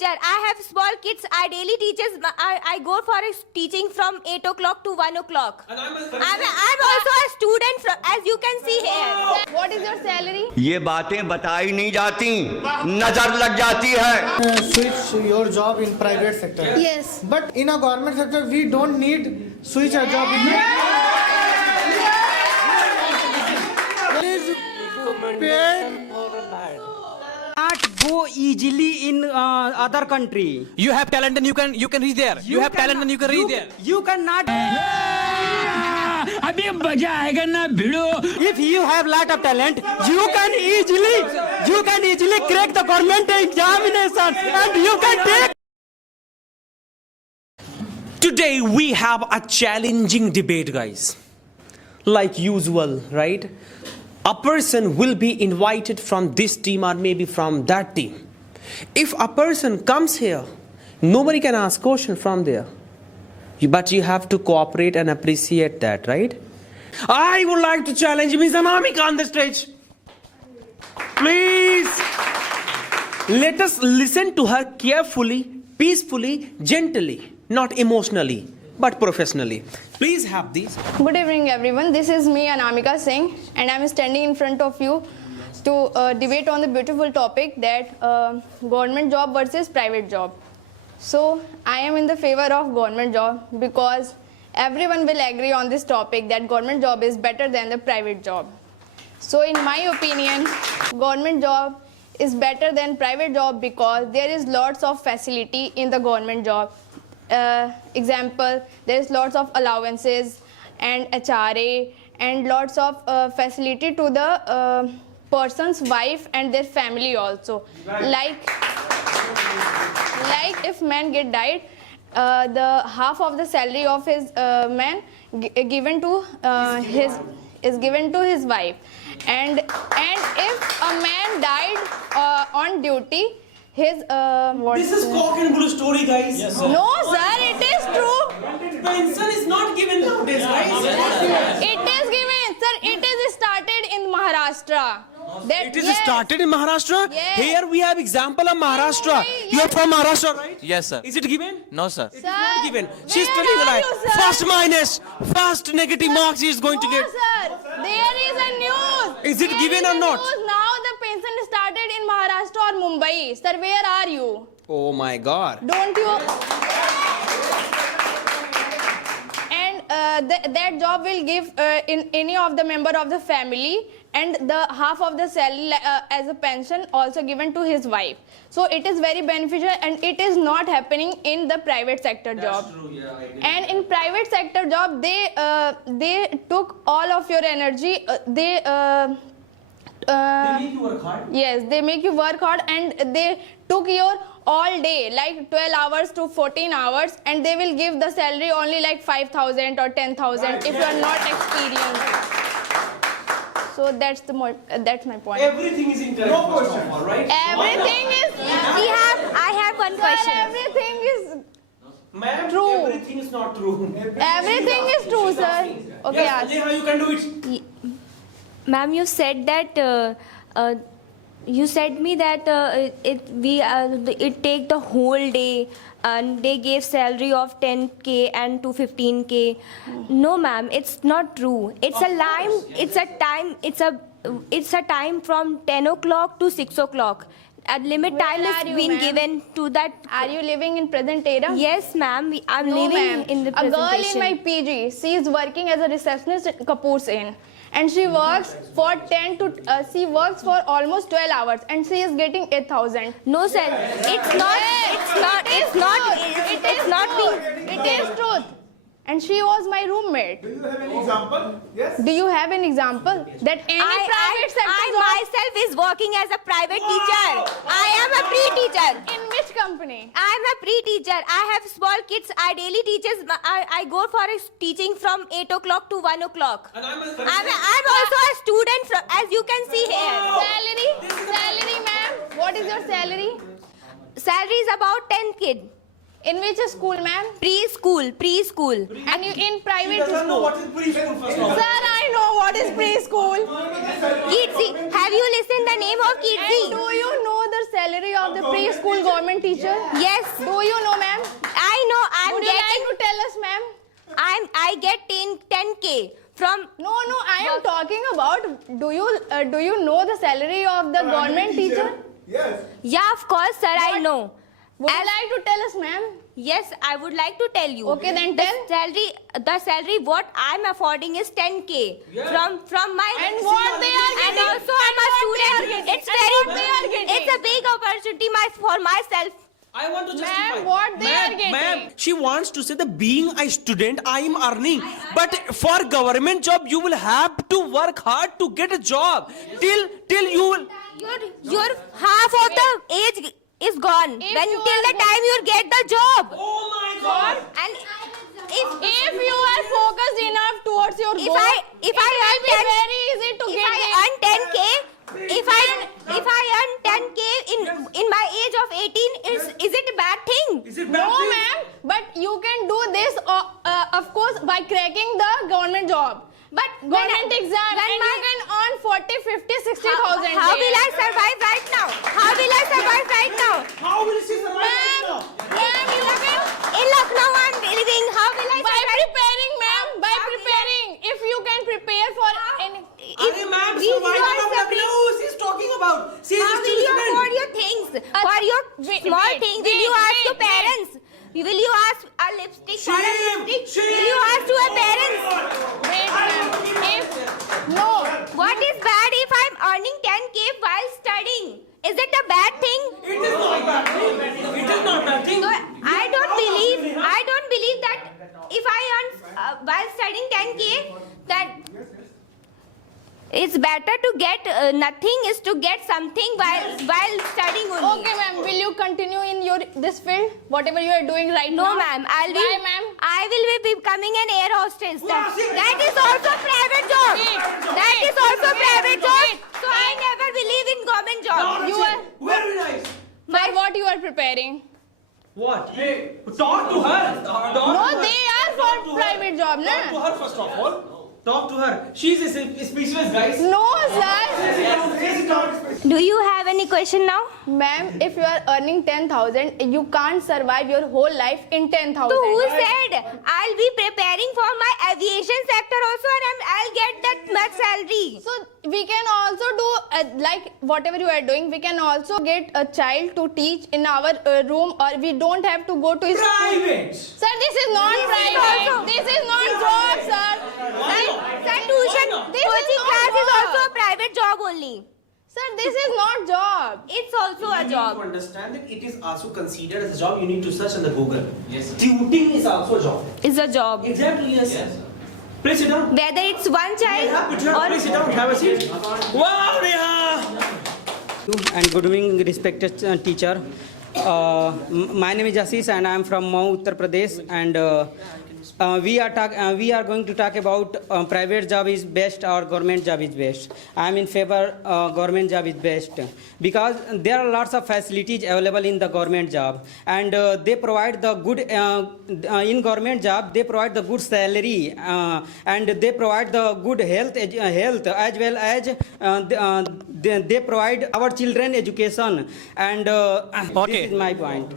teacher. I have small kids. I daily teaches. I go for a teaching from 8 o'clock to 1 o'clock. I'm also a student. As you can see here. What is your salary? ये बातें बताई नहीं जाती, नजर लग जाती है. Switch your job in private sector. Yes. But in a government sector, we don't need switch a job in Not go easily in other country. You have talent and you can reach there. You have talent and you can reach there. You cannot. अभी मजा आएगा ना भिड़ो. If you have lot of talent, you can easily crack the government examination and you can take. Today we have a challenging debate, guys. Like usual, right? A person will be invited from this team or maybe from that team. If a person comes here, nobody can ask question from there. But you have to cooperate and appreciate that, right? I would like to challenge Ms. Anamika on the stage. Please. Let us listen to her carefully, peacefully, gently, not emotionally, but professionally. Please have these. Good evening, everyone. This is me, Anamika Singh, and I'm standing in front of you to debate on the beautiful topic that government job versus private job. So, I am in the favor of government job because everyone will agree on this topic that government job is better than the private job. So, in my opinion, government job is better than private job because there is lots of facility in the government job. Example, there is lots of allowances and HRA and lots of facility to the person's wife and their family also. Like if man get died, the half of the salary of his man given to his wife, and if a man died on duty, his This is cock and bull story, guys. Yes, sir. no sir, it is true. Pension is not given nowadays, guys. It is given, sir. It is started in Maharashtra. It is started in Maharashtra. Yes. Here we have example of Maharashtra. Yes. You are from Maharashtra, right? Yes, sir. Is it given? No, sir. It is not given. She's where telling a are lie. you, sir? First minus, first negative marks she is going to No, get. sir. There is a news. Is it There given is or a not? News. Now the pension started in Maharashtra or Mumbai. Sir, where are you? Oh my God. Don't you? And that job will give in any of the member of the family, and the half of the salary as a pension also given to his wife. So it is very beneficial, and it is not happening in the private sector job. True, yeah, I agree. And in private sector job, they took all of your energy. They need to work hard. Yes, they make you work hard, and they took your all day, like 12 hours to 14 hours, and they will give the salary only like 5,000 or 10,000 if you are not experienced. So that's my point. Everything is incorrect. No question, right? Everything is. I have one Sir, question. everything is. Ma'am, True. everything is not true. Everything is true, sir. Okay, Yes, ask. how you can do it. Ma'am, you said that you said me that it take the whole day, and they gave salary of 10K and to 15K. No, ma'am, it's not true. It's a line. It's a time from 10 o'clock to 6 o'clock. A limit Where time are is you, been ma'am? given to that. Are you living in present era? Yes, ma'am. I'm No, living ma'am. in the A girl presentation. in my PG, she is working as a receptionist at Kapoor's Inn, and she works for she works for almost 12 hours, and she is getting 8,000. No, sir. It's not being. It is truth. And she was my roommate. Do you have an example? Yes. Do you have an example that any private sector I job myself is working as a private teacher. I am a pre-teacher. in which company? I am a pre-teacher. I have small kids. I daily teaches. I go for a teaching from 8 o'clock to 1 o'clock. I'm also a student. As you can see here. Salary, ma'am. What is your salary? Salary is about 10K. In which school, ma'am? Preschool. And you in private Doesn't know school? what is preschool first of all. Sir, I know what is preschool. Kidsy. Have you listened the name of Kidsy? And do you know the salary of the preschool government teacher? Yes, Do you know, ma'am? I know. I'm Would you like getting. to tell us, ma'am? I get 10k from. No, I am talking about. Do you know the salary of the government teacher? Yeah, of course, sir. I know. Would you As- like to tell us, ma'am? Yes, I would like to tell you. Okay, then the tell. the salary what I'm affording is 10k from my. And what they are And getting. also I'm a And what they are student. getting. It's And very. what they are getting. It's a big opportunity for myself. I want to justify. Ma'am, what they are getting. Ma'am, she wants to say that being a student, I am earning. But for government job, you will have to work hard to get a job. Till you will. Your half of the age is gone. If When you till are the time you get the job. Oh my God. And If you are focused enough towards your if goal, I it earn will be 10 very easy to if get I there. earn 10k, if I earn 10k in my age of 18, is it a bad thing? No, ma'am, but you can do this, of course, by cracking the government job. But Government exam, when and my- you can earn 40, 50, 60,000. How will I survive right now? How will I survive right now? How will she survive Ma'am, now? ma'am, you can. In Lucknow I'm living. How will I By survive? preparing, ma'am, by How will I- preparing. If you can prepare for any. Arey ma'am, These survival are of suffering. Lucknow she's talking about. She is How a will you student. afford your things? For your wait, small wait, things, will you wait, ask your wait, wait. parents? Will you ask a lipstick for a Shame, lipstick? shame. Will you ask to your parents? Wait, ma'am. No. What is bad if I'm earning 10k while studying? Is it a bad thing? It is not bad thing. It is not bad thing. So I don't believe that if I earn while studying 10k, that it's better to get nothing is to get something while studying only. Okay, ma'am. Will you continue in this field, whatever you are doing right No, now? ma'am. Why, ma'am? I will be becoming an air hostess. Wow, see, That is also private job. Wait, That wait, is also wait, private wait, job. So I never believe in government job. You are Very nice. for what you are preparing. What? Talk to her. No, they are for to her. private job, Talk to na? her first of all. Talk to her. She's a speechless, guys. No, sir. Do you have any question now? Ma'am, if you are earning 10,000, you can't survive your whole life in 10,000. So who said I'll be preparing for my aviation sector also and I'll get that much salary? So we can also do like whatever you are doing. We can also get a child to teach in our room, or we don't have to go to his school. Private. Sir, this is not This is private. also- This is not job, sir. Sir, tuition, This is coaching not class is job. also a private job only. Sir, this is not job. It's also a You job. need to understand that it is also considered as a job. You need to search on the Google. Yes. Tutoring is also a job. It's a job. Exactly. Yes. Please sit down. Whether it's one child Yeah, put your- please sit or down. Have a seat. Wow, Neha. And good evening, respected teacher. My name is Ashish and I am from Mau, Uttar Pradesh. And we are going to talk about private job is best or government job is best. I am in favor government job is best because there are lots of facilities available in the government job, and they provide the good in government job they provide the good salary, and they provide the good health as well as they provide our children education, and Okay. this is my point.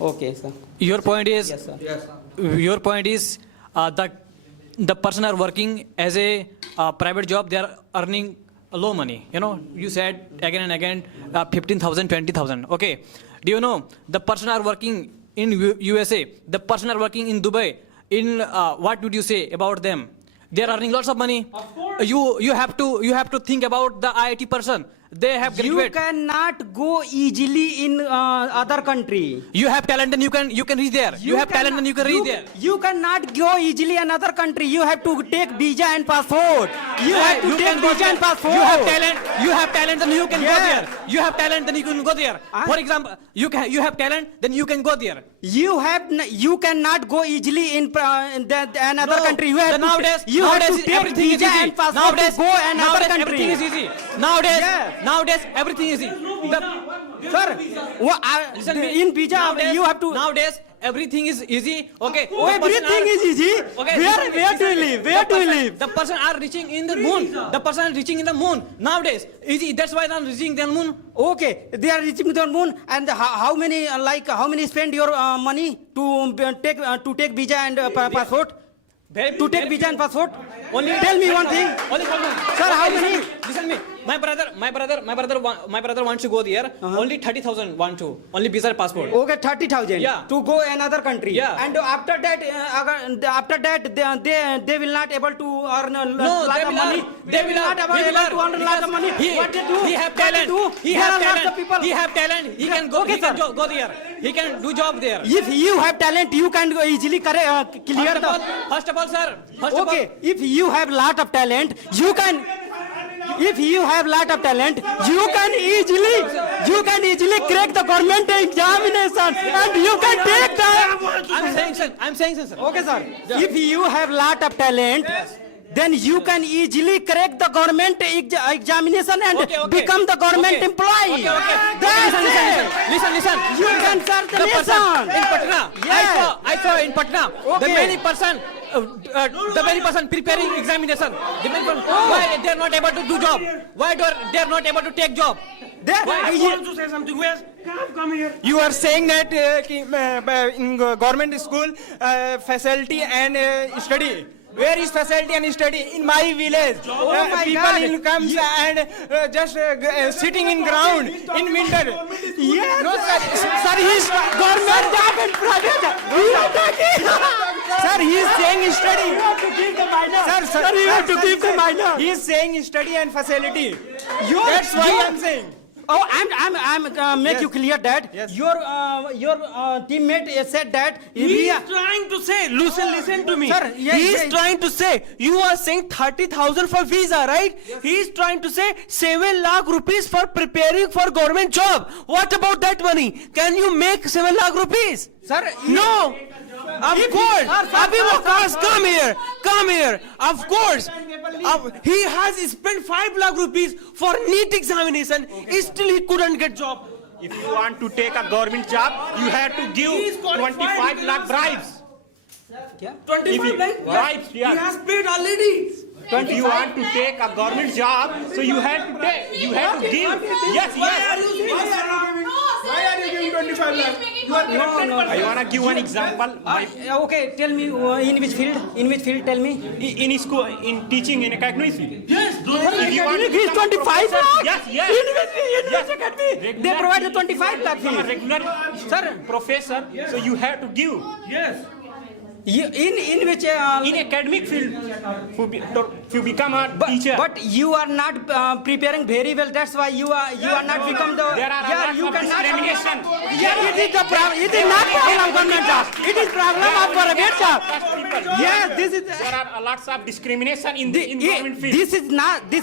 Okay, sir. Your point is, Yes, sir. your point is the person are working as a private job, they are earning low money. You know, you said again and again 15,000, 20,000. Okay. Do you know the person are working in USA, the person are working in Dubai, in what would you say about them? They are earning lots of money. Of course. You have to think about the IIT person. They have You graduated. cannot go easily in other country. You have talent and you can reach there. You have talent and you can reach there. You cannot go easily another country. You have to take visa and passport. You have to You take can go visa there. and passport. You have talent, then you can go Yeah. there. You have talent, then you can go there. For example, you have talent, then you can go there. You cannot go easily in another No, country. You have the to nowadays take everything is visa easy. and passport to go another country. Everything is easy. Nowadays everything is easy. Sir, Listen me. in visa Nowadays everything is easy. Okay. Oh, The person everything is easy. Okay. Where do you live? Where do you live? The person are reaching in the moon. The person is reaching in the moon nowadays. Easy. That's why they are reaching the moon. Okay, they are reaching the moon, and how many how many spend your money to take visa and passport? To take visa and passport? Only Tell me one thing. Only Sir, how many? Listen me. My brother wants to go there. Only 30,000 want to. Only visa and passport. Okay, 30,000. Yeah. To go another country. Yeah. And after that, they will not able to earn a lot of money. They will not able to earn a lot of money. What they do? He have What they talent. do? He There have are lots of talent. people. He have talent. He can go. Okay, He can sir. go there. He can do job there. If you have talent, you can easily clear the. First of all, sir. First of all, Okay, if you have lot of talent, you can. If you have lot of talent, you can easily crack the government examination, and you can take the. I'm saying, sir. Okay, sir. If you have lot of talent, then you can easily crack the government examination and become the government employee. That's it. Listen. You can serve the person nation. in Patna. Yeah. I saw in Patna. The many person preparing examination. Why they are not able to do job? Why they are not able to take job? I want to say something. Where's come here? You are saying that in government school facility and study. Where is facility and study? In my village, my people God. in comes and just sitting in ground in winter. Yes, No, sir, he's government job and private job. Sir, he is saying study. Sir, you have to give the minor. He is saying study and facility. That's That's why I'm saying. Oh, I'm make you clear that your teammate said that He is trying to say, listen to me. Sir, yes, he is yes. trying to say, you are saying 30,000 for visa, right? He is trying to say 7 lakh rupees for preparing for government job. What about that money? Can you make 7 lakh rupees? Sir, No. Of course. Abhi Waqas, come here. Of course. He has spent 5 lakh rupees for NEET examination. Still he couldn't get job. If you want to take a government job, you have to give 25 lakh bribes. 25 lakh? Bribes, yeah. He has paid already. If you want to take a government job, so you have to take, you have to give. Yes. Why are you giving 25 lakh? no. I want to give one example. Okay, tell me in which field? In which field? Tell me. In school, in teaching in academic field. Yes. If you want to He's become a 25 professor- lakh. Yes. Yes, academy. They provide the 25 lakh Become a fees. regular professor, so you have to give. Yes. In which In academic field, to become a teacher. but you are not preparing very well. That's why you are not become the. There are yeah, lots you of cannot. discrimination. Yeah, it is the problem. It is not problem government job. It is problem of private job. Yes, this is. There are lots of discrimination in government field. This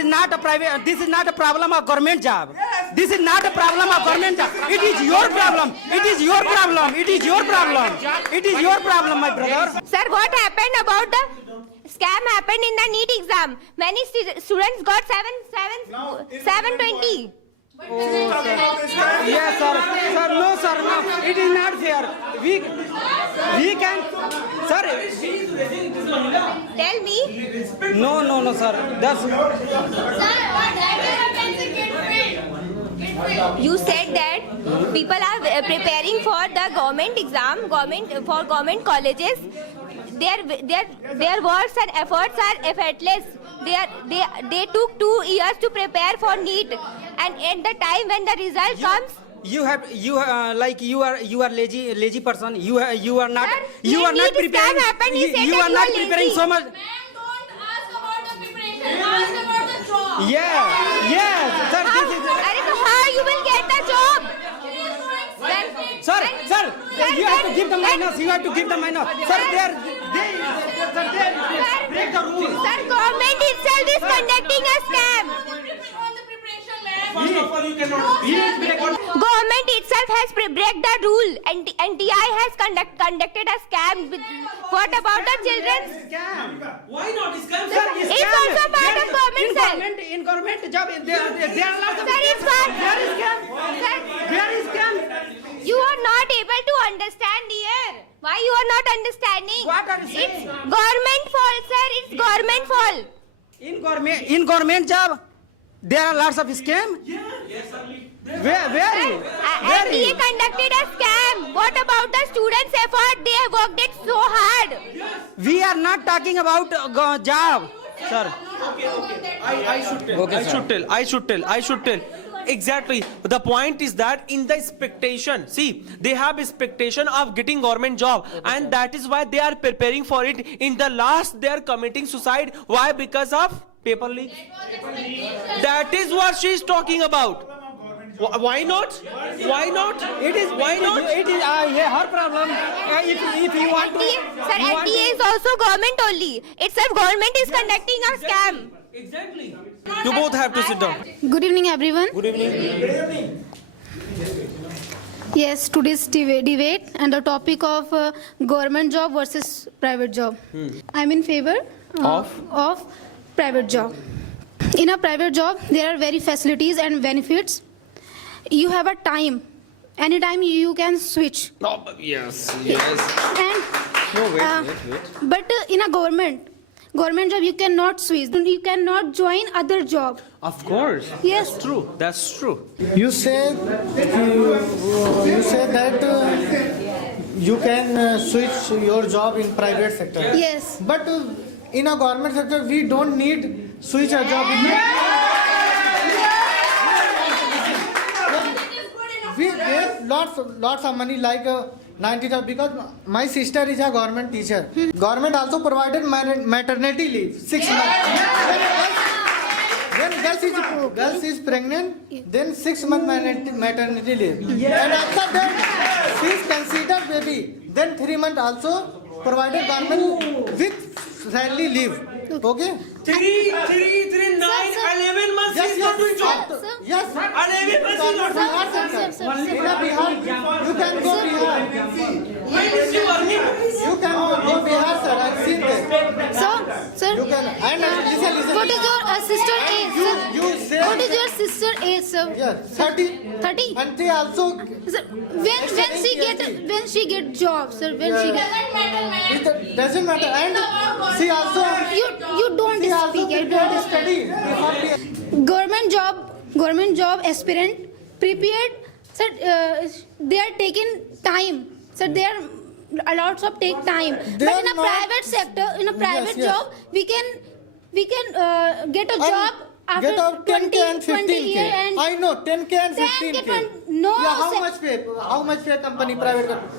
is not a private. This is not a problem of government job. This is not a problem of government job. It is your problem. It is your problem. It is your problem. It is your problem, my brother. Sir, what happened about the scam happened in the NEET exam? Many students got 720. Yes, sir. Sir, no, sir, no. It is not fair. We can, sir. Tell me. No, sir. That's. You said that people are preparing for the government exam, government colleges. Their works and efforts are effortless. They took 2 years to prepare for NEET, and at the time when the result comes. You are lazy person. You are not. Sir, You are not NEET preparing. scam happened, he said You that are you not are preparing lazy. so much. Yeah. Yes, sir. How, This is. how you will get the job? Sir, you have to give the minus. You have to give the minus. Sir, they break the rules. Sir, government itself is conducting a scam. First of all, you cannot. Government itself has break the rule, and NTI has conducted a scam. What about the children? Why not? Scam, Sir, It's also part of government, sir. In government job, there are lots of. Sir, it's part. There is scam. Sir, There is scam. you are not able to understand here. Why you are not understanding? What are you saying? It's government fault, sir. It's government fault. In government job, there are lots of scam. Where? MBA conducted a scam. What about the students' effort? They have worked it so hard. We are not talking about job, sir. I should tell. Exactly. The point is that in the expectation, see, they have expectation of getting government job, and that is why they are preparing for it. In the last, they are committing suicide. Why? Because of paper leak. That is what she is talking about. Why not? Why not? It is her problem. If you want to, Sir, NTA is also government only. It's if government is conducting a scam. Exactly. You both have to sit down. Good evening, everyone. Good evening. Yes, today's debate and the topic of government job versus private job. I'm in favor of private job. In a private job, there are very facilities and benefits. You have a time. Anytime you can switch. Oh, yes. And, Wait. But in a government job, you cannot switch. You cannot join other job. Of course. Yes. That's true. You say that you can switch your job in private sector. Yes. But in a government sector, we don't need switch a job. We get lots of money like 90,000 because my sister is a government teacher. Government also provided maternity leave 6 months. When girls is pregnant, then 6 months maternity leave. And after that, she is considered baby. Then 3 months also provided government with salary leave. Okay? 3, 9, 11 months is not doing job. Yes. 11 months is not doing job. In Bihar, you can go Bihar. When is she working? You can go Bihar, sir. I've seen that. Sir, You can. And listen. what is your sister age, sir? You say. What is your sister age, sir? Yes, 30. 30. And they also. Sir, when she get job, sir, when she get. It doesn't matter. And she also. You don't She also speak. You prepared to don't study. Government job aspirant prepared. Sir, they are taking time. Sir, they are lots of take time. They But are in a not- private sector, in a private Yes. job, we can get a job after Get out 10K and 15K. and I know 10K and 10K 15K. no, Yeah, how sir. much pay? How much pay company private company?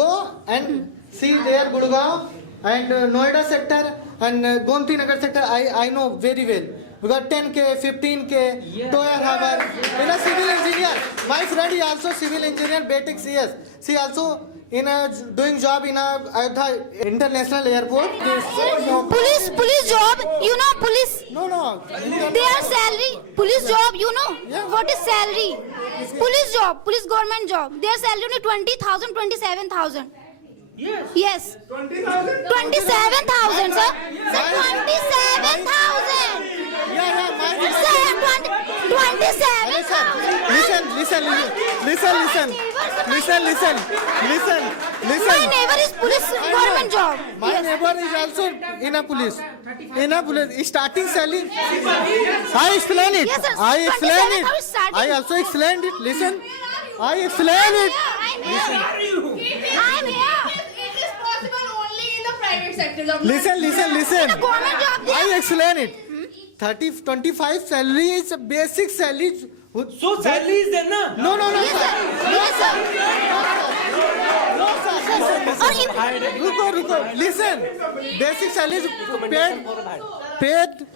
Go and see there Gurgaon and Noida sector and Gomti Nagar sector. I know very well. We got 10K, 15K, Toya Haber. In a civil engineer. My friend is also civil engineer, Betik CS. She also doing job in a Ayodhya International Airport. Police job, you know, police. No. Their salary, police job, you know, Yeah. what is salary? Police job, police government job. Their salary only 20,000, 27,000. Yes. 27,000, sir. Sir, 27,000. Yeah, Sir, 27,000. Listen. My neighbor is police government job. My Yes. neighbor is also in a police. Starting salary. I explain it. Yes, sir. I explain 27 it. how it's starting. I also explained it. Listen. I explain it. I'm here. It is possible only in the private sector. Listen. In a government job, I explain it. 25 salary is a basic salary. So salary is there, na? No, Yes, sir. sir. Yes, sir. No, sir. Ruko. Listen. Basic salary is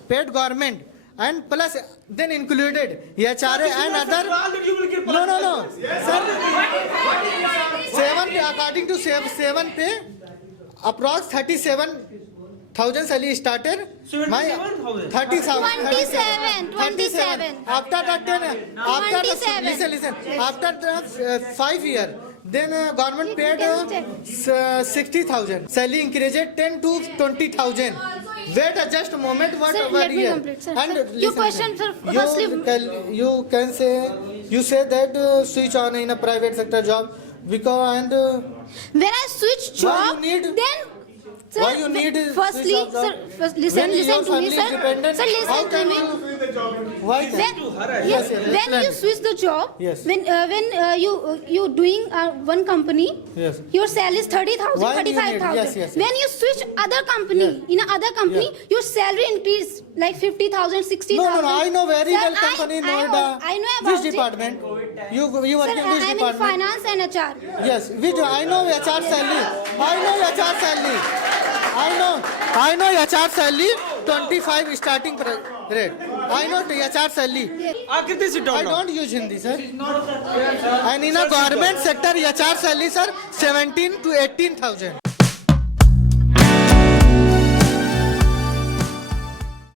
paid government. And plus, then included HRA and other. No. Sir, 7 pay, according to 7 pay, approx 37,000 salary started. My 30,000. 27. After that, 27. listen. After the 5 year, then government paid 60,000. Salary increased 10 to 20,000. Wait just a moment. What Sir, over let me here? complete, sir. And Sir, your listen, question, sir, firstly- you say that switch on in a private sector job Because and When I switch Why you job, need- then sir, why you need firstly, switch job? sir, first, listen When your to me, family is sir. dependent, Sir, how listen to can me. why then? When, Yes, yes, when explain you it. switch the job, Yes. when you doing one company, Yes. your salary is 30,000, Why you need- 35,000. yes, yes, yes. When you switch other company, in another company, your salary increase like 50,000, 60,000. No, I know very Sir, well company in I Noida. I know about Which it. department? You work Sir, in which I'm in department? finance and HR. Yes, which I know HR salary. I know HR salary. I know HR salary 25 starting rate. I know HR salary. Akriti, sit down I now. don't use Hindi, sir. And in a government sector, HR salary, sir, 17 to 18,000.